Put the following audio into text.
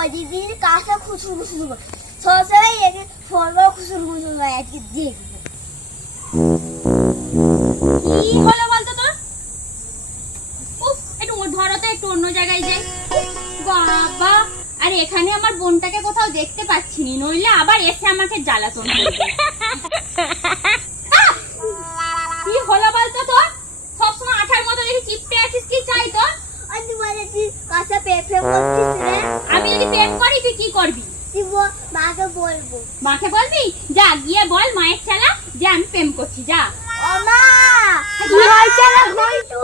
প্রতিদিন কাঁচা খুচুর খুচুর করে সবসময় একে ফোন করে খুচুর খুচুর করে আজকে দেখবো কি হলো বলতো তোর? উফ, একটু ধরো তো, একটু অন্য জায়গায় যাই। বাবা, আরে এখানে আমার বোনটাকে কোথাও দেখতে পাচ্ছি না, নইলে আবার এসে আমাকে জ্বালাতন করবে। কি হলো বলতো তোর? সবসময় আঠার মতো দেখি চিপতে আছিস, কি চাই তোর? আমি বলে তুই কাঁচা প্রেম করছিস রে আমি যদি প্রেম করি তুই কি করবি? তুই মাকে বলবো। মাকে বলবি? যা গিয়ে বল মায়ের চালা যে আমি প্রেম করছি, যা। ও মা, কি হয়েছে রে ঘন্টু?